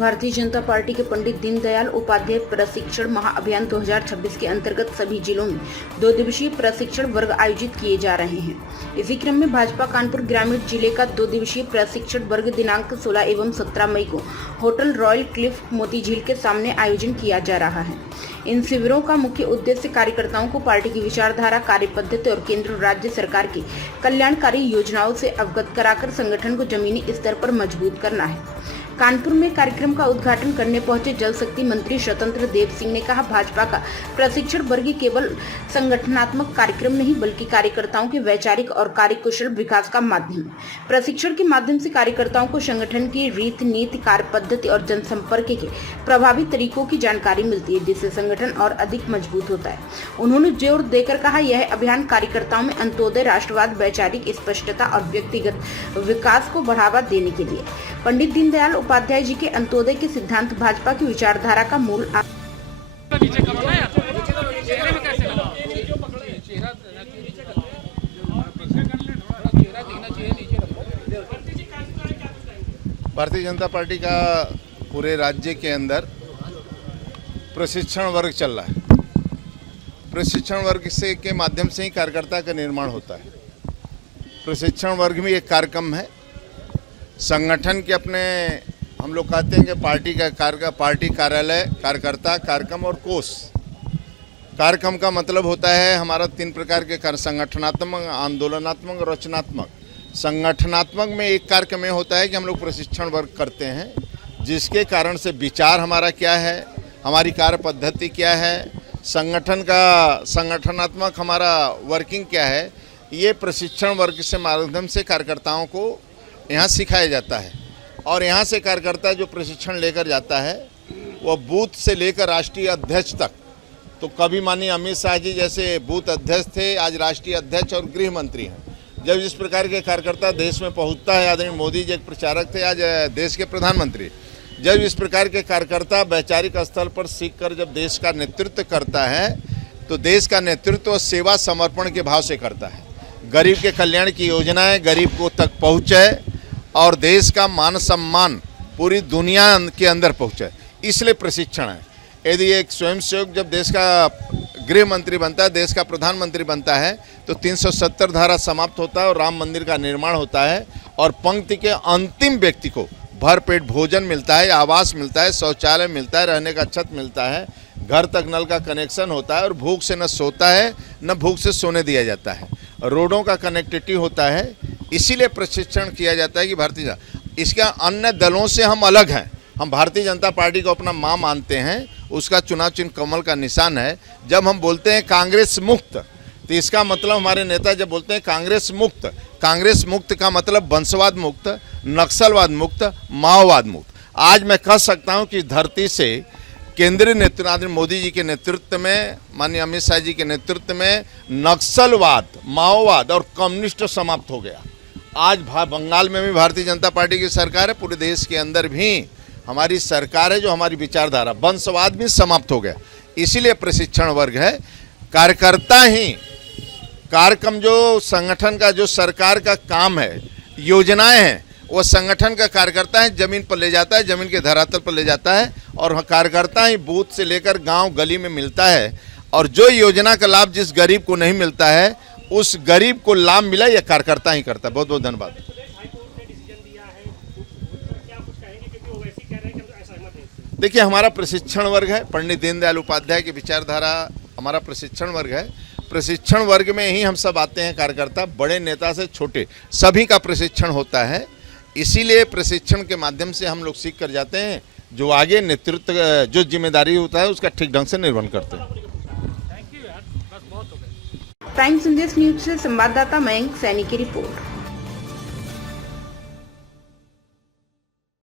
Bharatiya Janata party के पंडित दीनदयाल उपाध्याय प्रशिक्षण महाअभियान 2026 के अंतर्गत सभी जिलों में 2 दिवसीय प्रशिक्षण वर्ग आयोजित किए जा रहे हैं। इसी क्रम में भाजपा कानपुर ग्रामीण जिले का 2 दिवसीय प्रशिक्षण वर्ग दिनांक 16 एवं 17 मई को होटल रॉयल क्लिफ मोती झील के सामने आयोजन किया जा रहा है। इन शिविरों का मुख्य उद्देश्य कार्यकर्ताओं को पार्टी की विचारधारा, कार्य पद्धति और केंद्र राज्य सरकार की कल्याणकारी योजनाओं से अवगत कराकर संगठन को जमीनी स्तर पर मजबूत करना है। कानपुर में कार्यक्रम का उद्घाटन करने पहुंचे जल शक्ति मंत्री स्वतंत्र देव सिंह ने कहा, भाजपा का प्रशिक्षण वर्ग केवल संगठनात्मक कार्यक्रम नहीं बल्कि कार्यकर्ताओं के वैचारिक और कार्यकुशल विकास का माध्यम है। प्रशिक्षण के माध्यम से कार्यकर्ताओं को संगठन की रीति नीति, कार्य पद्धति और जनसंपर्क के प्रभावी तरीकों की जानकारी मिलती है, जिससे संगठन और अधिक मजबूत होता है। उन्होंने जोर देकर कहा, यह अभियान कार्यकर्ताओं में अंत्योदय, राष्ट्रवाद, वैचारिक स्पष्टता और व्यक्तिगत विकास को बढ़ावा देने के लिए पंडित दीनदयाल उपाध्याय जी के अंत्योदय के सिद्धांत भाजपा की विचारधारा का मूल भारतीय जनता पार्टी का पूरे राज्य के अंदर प्रशिक्षण वर्ग चल रहा है। प्रशिक्षण वर्ग से के माध्यम से ही कार्यकर्ता का निर्माण होता है। प्रशिक्षण वर्ग में एक कार्यक्रम है, संगठन के अपने हम लोग कहते हैं कि पार्टी कार्यालय, कार्यकर्ता, कार्यक्रम और कोष। कार्यक्रम का मतलब होता है हमारा 3 प्रकार के संगठनात्मक, आंदोलनात्मक और रचनात्मक। संगठनात्मक में एक कार्यक्रम में होता है कि हम लोग प्रशिक्षण वर्ग करते हैं, जिसके कारण से विचार हमारा क्या है, हमारी कार्य पद्धति क्या है, संगठन का संगठनात्मक हमारा वर्किंग क्या है, ये प्रशिक्षण वर्ग से माध्यम से कार्यकर्ताओं को यहाँ सिखाया जाता है। और यहाँ से कार्यकर्ता जो प्रशिक्षण लेकर जाता है वो बूथ से लेकर राष्ट्रीय अध्यक्ष तक, तो कभी माननीय अमित शाह जी जैसे बूथ अध्यक्ष थे, आज राष्ट्रीय अध्यक्ष और गृह मंत्री हैं। जब इस प्रकार के कार्यकर्ता देश में पहुँचता है, आदरणीय मोदी जी एक प्रचारक थे, आज देश के प्रधानमंत्री। जब इस प्रकार के कार्यकर्ता वैचारिक स्तर पर सीख कर जब देश का नेतृत्व करता है, तो देश का नेतृत्व सेवा समर्पण के भाव से करता है। गरीब के कल्याण की योजनाएं गरीब को तक पहुँचे और देश का मान सम्मान पूरी दुनिया के अंदर पहुँचे, इसलिए प्रशिक्षण है। यदि एक स्वयंसेवक जब देश का गृह मंत्री बनता है, देश का प्रधानमंत्री बनता है, तो 370 धारा समाप्त होता है और राम मंदिर का निर्माण होता है और पंक्ति के अंतिम व्यक्ति को भरपेट भोजन मिलता है, आवास मिलता है, शौचालय मिलता है, रहने का छत मिलता है, घर तक नल का कनेक्शन होता है और भूख से न सोता है न भूख से सोने दिया जाता है, रोडों का कनेक्टिविटी होता है। इसीलिए प्रशिक्षण किया जाता है कि भारतीय इसका अन्य दलों से हम अलग हैं। हम भारतीय जनता पार्टी को अपना मां मानते हैं, उसका चुनाव चिन्ह कमल का निशान है। जब हम बोलते हैं कांग्रेस मुक्त, तो इसका मतलब हमारे नेता जब बोलते हैं कांग्रेस मुक्त का मतलब वंशवाद मुक्त, नक्सलवाद मुक्त, माओवाद मुक्त। आज मैं कह सकता हूं कि धरती से केंद्रीय नेतृत्व मोदी जी के नेतृत्व में, माननीय अमित शाह जी के नेतृत्व में नक्सलवाद, माओवाद और कम्युनिस्ट समाप्त हो गया। आज बंगाल में भी भारतीय जनता पार्टी की सरकार है, पूरे देश के अंदर भी हमारी सरकार है, जो हमारी विचारधारा, वंशवाद भी समाप्त हो गया। इसीलिए प्रशिक्षण वर्ग है। कार्यकर्ता ही कार्यक्रम जो संगठन का, जो सरकार का काम है, योजनाएं हैं, वो संगठन का कार्यकर्ता है जमीन पर ले जाता है, जमीन के धरातल पर ले जाता है और कार्यकर्ता ही बूथ से लेकर गांव गली में मिलता है। और जो योजना का लाभ जिस गरीब को नहीं मिलता है, उस गरीब को लाभ मिला, यह कार्यकर्ता ही करता है। बहुत बहुत धन्यवाद। देखिए, हमारा प्रशिक्षण वर्ग है, पंडित दीनदयाल उपाध्याय की विचारधारा हमारा प्रशिक्षण वर्ग है। प्रशिक्षण वर्ग में ही हम सब आते हैं कार्यकर्ता, बड़े नेता से छोटे सभी का प्रशिक्षण होता है। इसीलिए प्रशिक्षण के माध्यम से हम लोग सीख कर जाते हैं, जो आगे नेतृत्व जो जिम्मेदारी होता है उसका ठीक ढंग से निर्वहन करते हैं। टाइम्स संदेश न्यूज से संवाददाता मयंक सैनी की रिपोर्ट।